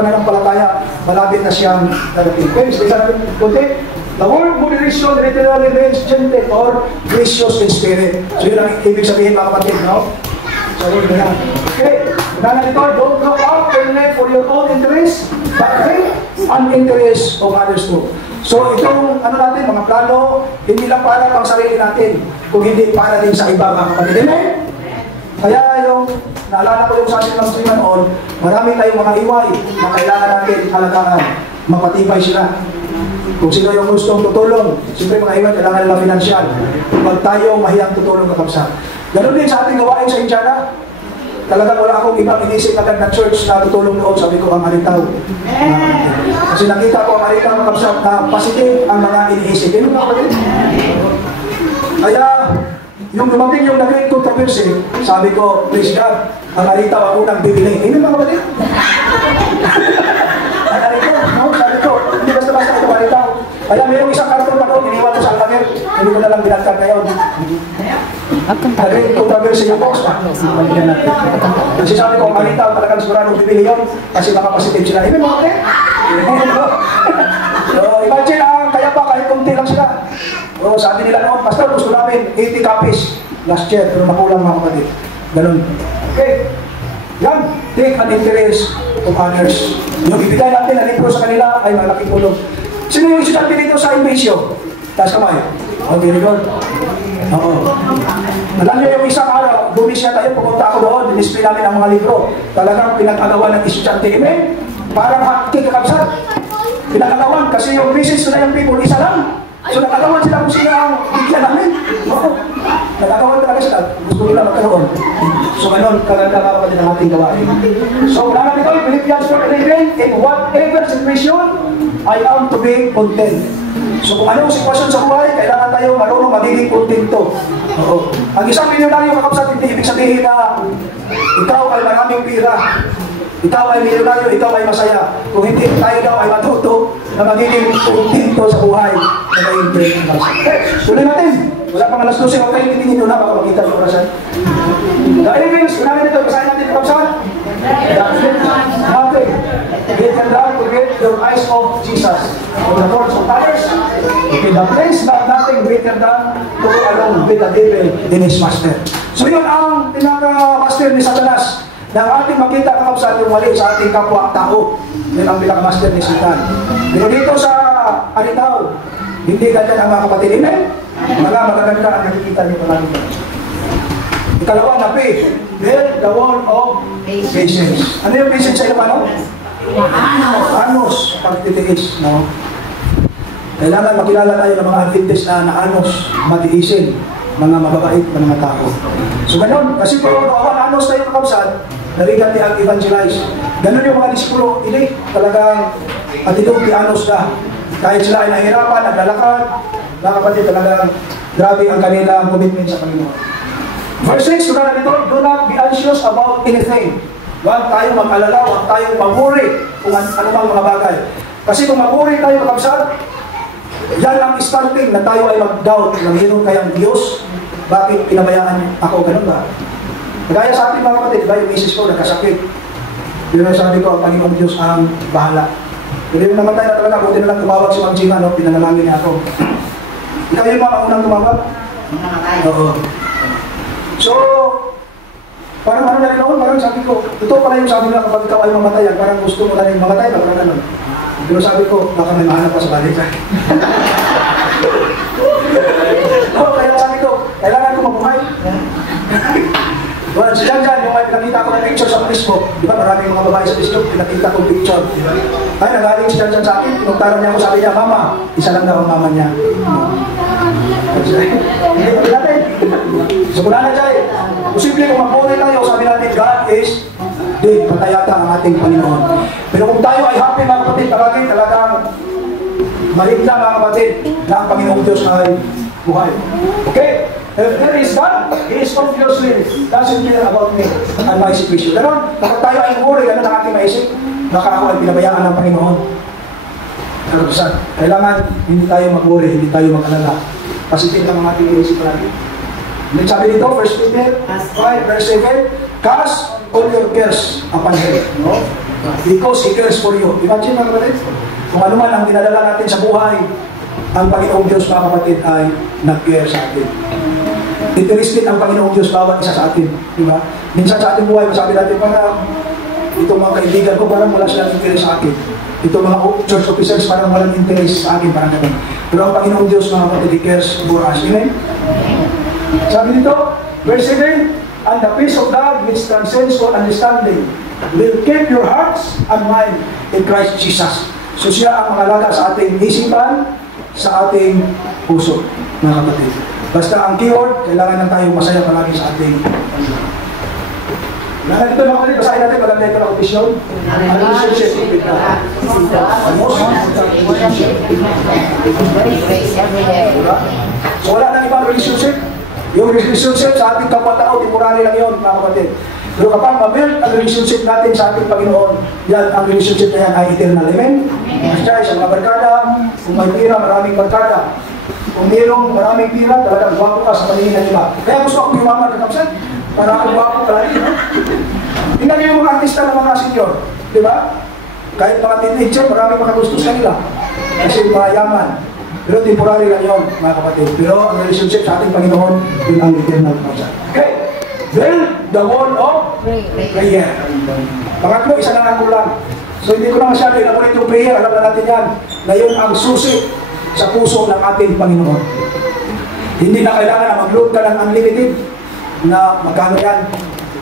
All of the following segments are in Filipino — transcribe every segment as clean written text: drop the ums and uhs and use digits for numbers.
pananampalataya, malapit na siyang darating. Okay, isa natin kunti. The word moderation literally means gentle or gracious in spirit. So yun ang ibig sabihin mga kapatid, no? So yun na. Okay, nana dito, don't look out for your own interest, but think an interest of others too. So itong ano natin, mga plano, hindi lang para pang sarili natin, kung hindi para din sa iba mga kapatid. Amen? Kaya yung, naalala ko yung sa ating lang noon, marami tayong mga iway na kailangan natin alagaan, mapatibay sila. Kung sino yung gustong tutulong, siyempre mga iway, kailangan nila financial. Huwag tayo mahiyang tutulong kakapsa. Ganon din sa ating gawain sa Indiana. Talagang wala akong ibang inisip agad na church na tutulong doon, sabi ko ang Aritaw. Kasi nakita ko ang Aritaw kakapsa na positive ang mga iniisip. Yun nga kapatid. Kaya, yung dumating yung naging controversy, sabi ko, please God, ang Aritaw ang unang bibili. Yun nga kapatid. Ang Aritaw, no? Sabi ko, hindi basta-basta ito Aritaw. Kaya mayroong isang karton pa doon, iniwan ko sa alpaner, hindi ko na lang binatkan ngayon. Naging controversy yung box. Kasi sabi ko, ang Aritaw talagang siguradong bibili yun, kasi makapositive sila. Hindi mo kapatid? So, imagine kaya pa kahit kunti lang sila. O, sabi nila noon, Pastor, gusto namin 80 copies last year, pero makulang mga kapatid. Ganun. Okay. Yan. Take an interest of others. Yung ibigay natin na libro sa kanila ay malaking tulong. Sino yung estudyante dito sa Invisio? Taas kamay. Okay, very good. Oo. Alam niyo yung isang araw, bumisya tayo, pumunta ako doon, dinisplay namin ang mga libro. Talagang pinag-agawan ng estudyante. Amen? Parang hotcake kakabsat. Pinag-agawan kasi yung message na yung people, isa lang. So nagagawan sila kung sila ang bigyan namin. Oo. Nagagawan talaga sila. Gusto nila magkaroon. So ganun, kaganda nga kapatid ang ating gawain. So wala dito, Philippians 4:11, in whatever situation, I am to be content. So kung anong sitwasyon sa buhay, kailangan tayo marunong magiging kontento. Oo. Ang isang milyonaryo kakapsat, hindi ibig sabihin na ikaw ay maraming pira. Ikaw ay milyonaryo, ikaw ay masaya. Kung hindi tayo daw ay matuto na magiging kontento sa buhay na may tuloy natin. Wala pang alas 12, huwag tayong titingin doon na baka makita yung orasan. The evidence, unahin dito, basahin natin ito kapsat. Nothing. It can learn to get your eyes off Jesus. On the thoughts of others. Okay, the place not nothing greater than to go along with the devil in his master. So yun ang pinaka-master ni Satanas. Na ating makita kakapsat yung mali sa ating kapwa-tao. Yun ang pinaka-master ni Satan. Pero dito sa Aritaw, hindi ganyan ang mga kapatid. Amen? Mga magaganda ang nakikita nito namin. Ikalawa na P. Build the wall of patience. Ano yung patience sa iyo, ano? Anos. Pagtitiis, no? Kailangan makilala tayo ng mga Adventist na anos, matiisin, mga mababait, mga tao. So ganun, kasi kung awan anos tayo kakapsat, narigan ang evangelize. Ganun yung mga disipulo, hindi talagang atidong anos ka. Kahit sila ay nahihirapan, naglalakad, mga kapatid talagang grabe ang kanilang commitment sa Panginoon. Verse 6, suna na dito, do not be anxious about anything. Huwag tayong mag-alala, huwag tayong mag-worry kung anumang mga bagay. Kasi kung mag-worry tayo kakapsat, yan ang starting na tayo ay mag-doubt na mayroon kayang Diyos. Bakit pinabayaan ako? Ganun ba? Kagaya sa ating mga kapatid, ba yung misis ko nagkasakit. Yun ang sabi ko, ang Panginoong Diyos ang bahala. Pero yung namatay na talaga, buti na lang tumawag si Mang Jima, no? Pinanalangin niya ako. Ikaw yung mga unang tumawag? Oo. So, parang ano na rin noon, parang sabi ko, ito pala yung sabi nila kapag ikaw ay mamatayan, parang gusto mo na rin mamatay, parang ganun. Pero sabi ko, baka may mahanap pa sa balik. Kaya sabi ko, kailangan ko mabuhay. Well, si Jan, yung may pinakita ko ng picture sa Facebook, di ba maraming mga babae sa Facebook, pinakita ko picture. Ay, nagaling si Jan sa akin, pinuntaran niya ako, sabi niya, Mama, isa lang daw ang mama niya. Hindi pa natin. So, kung na dyan, posible kung mag-puri tayo, sabi natin, God is dead, patayata ang ating Panginoon. Pero kung tayo ay happy mga kapatid, talagang maligla mga kapatid, na ang Panginoong Diyos ay buhay. Okay? There is God, He is obviously doesn't care about me and my situation. Ganon, kapag tayo ay umuri, ganon ang ating maisip, baka ako ay pinabayaan ng Panginoon. Kailangan hindi tayo mag-worry, hindi tayo mag-alala. Positive lang ang ating inisip natin. Sabi dito, 1 Peter 5, verse 7, cast all your cares upon Him. No? Because He cares for you. Imagine mga kapatid, kung ano man ang dinadala natin sa buhay, ang Panginoong Diyos mga kapatid ay nag-care sa atin. Interested ang Panginoong Diyos bawat isa sa atin. Diba? Minsan sa ating buhay, masabi natin, parang itong mga kaibigan ko, parang wala silang interest sa akin. Itong mga church officers, parang walang interest sa akin, parang ganun. Pero ang Panginoong Diyos mga kapatid, He cares for us. Amen? Sabi nito, verse 7, and the peace of God which transcends all understanding will keep your hearts and mind in Christ Jesus. So siya ang makalaga sa ating isipan, sa ating puso, mga kapatid. Basta ang keyword, kailangan lang tayong masaya palagi sa ating Panginoon. Lahat ito mga kapatid, basahin natin maganda ito na ofisyon. Ang relationship with God. So wala nang ibang relationship. Yung relationship sa ating kapwa-tao, temporary lang yun, mga kapatid. Pero kapag ma-build ang relationship natin sa ating Panginoon, yan, ang relationship na yan ay eternal. Amen? Kaya sa mga barkada, kung may pira, maraming barkada. Kung mayroong maraming pira, talagang gwapo ka sa paningin ng iba. Kaya gusto akong yumaman ka kapsan, para akong gwapo ka lagi. Tingnan niyo yung mga artista ng mga senior, di ba? Kahit mga teenager, maraming makagustos kanila. Kasi mayaman. Pero temporary lang yun, mga kapatid. Pero ang relationship sa ating Panginoon, yun ang eternal kapsan. Okay. Build the wall of prayer. Pangatlo, isa na lang lang. So hindi ko na masyado elaborate yung prayer, alam na natin yan, na yun ang susi sa puso ng ating Panginoon. Hindi na kailangan na mag-load ka ng unlimited na magkano yan.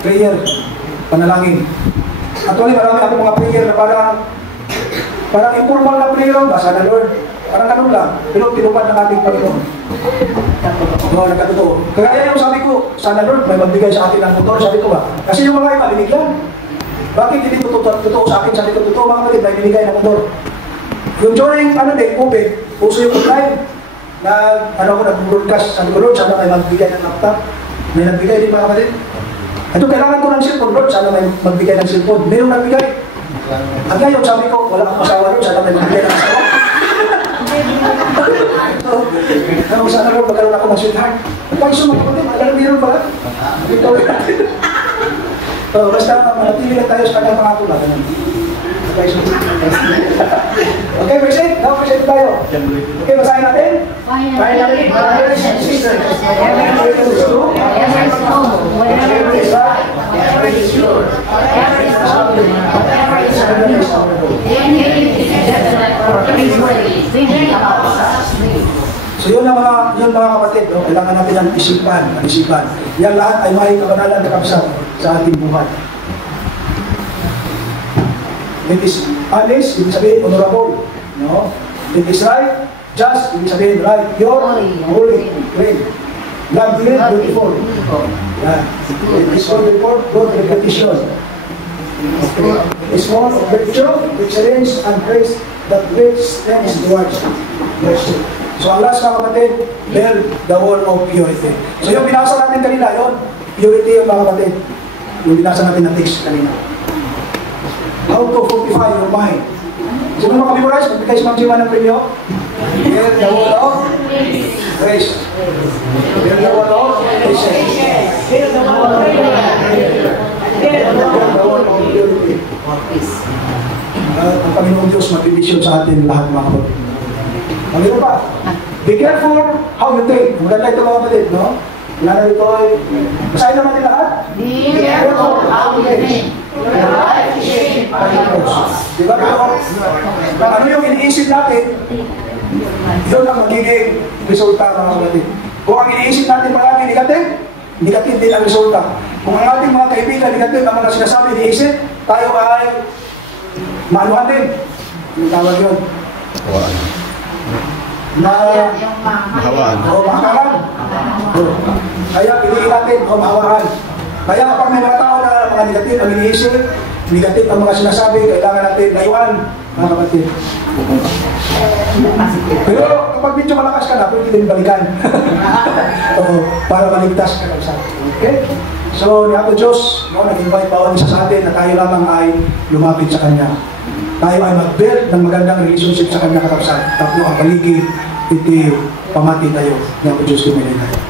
Prayer, panalangin. Actually, marami akong mga prayer na parang informal na prayer, basa na Lord. Parang ganun lang, pero tinupad ng ating Panginoon. Oo, nagkatotoo. Kaya yung sabi ko, sana Lord, may magbigay sa atin ng motor, sabi ko ba? Kasi yung mga iba, binigyan. Bakit hindi totoo sa akin? Sabi ko, totoo mga kapatid, may binigay ng motor. Yung during, COVID, puso yung online, na, nag-broadcast, sabi ko, Lord, sana may magbigay ng laptop. May nagbigay din mga kapatid. Ito, kailangan ko ng cellphone, Lord, sana may magbigay ng cellphone. Mayroong nagbigay. At ngayon, sabi ko, wala akong asawa, Lord, sana may magbigay ng asawa. Kung sana Lord, magkaroon ako ng sweetheart. Pag sumagot, magkaroon meron pala. Basta manatili lang tayo sa kanyang pangako na. Okay, verse 8. Now, verse 8 tayo. Okay, basahin natin. Finally, brothers and sisters, whatever is true, whatever is right, whatever is pure, whatever is lovely, whatever is honorable, anything excellent or praiseworthy, thinking about such things. So yun ang mga kapatid, no? Kailangan natin ang isipan. Yan lahat ay may kabanalan na kapsat sa ating buhay. It is honest, ibig sabihin honorable. No? It is right, just, ibig sabihin right, pure, holy, great. Lovely, beautiful. Yan. It is called before, good repetition. It's one of virtue, excellence, and grace that leads things towards virtue. So ang last mga kapatid, build the wall of purity. So yung binasa natin kanina, yun, purity yung mga kapatid. Yung binasa natin na text kanina. How to fortify your mind. Sino makamemorize? Magbigay sa mga ng premyo? Build the wall of grace. Build the wall of patience. Build the wall of purity. Ang Panginoong Diyos magbibisyon sa atin lahat mga kapatid. Ano pa? Be careful how you think. Maganda ito mga kapatid, no? Lalo ito ay, basahin naman din lahat. Be careful how you think. Your life is shaped by your thoughts. Diba ito? Ano yung iniisip natin, yun ang magiging resulta mga kapatid. Kung ang iniisip natin palagi negative din ang resulta. Kung ang ating mga kaibigan negative ang mga sinasabi iniisip, tayo ay maanuhan din. Yung tawag yun. Mahawaan. Mahawaan. Kaya piliin natin, mahawaan. Kaya kapag may mga tao na mga negative ang iniisip, negative ang mga sinasabi, kailangan natin layuan, mga kapatid. Pero kapag medyo malakas ka na, pwede din balikan. Para maligtas ka lang sa atin. Okay? So, ni Apo Diyos, nag-invite bawat isa sa atin na tayo lamang ay lumapit sa Kanya. Tayo ay mag-build ng magandang relationship sa Kanya katapsan. Tapos ang paligid, iti pamati tayo. Ni Apo Diyos, kumilin tayo.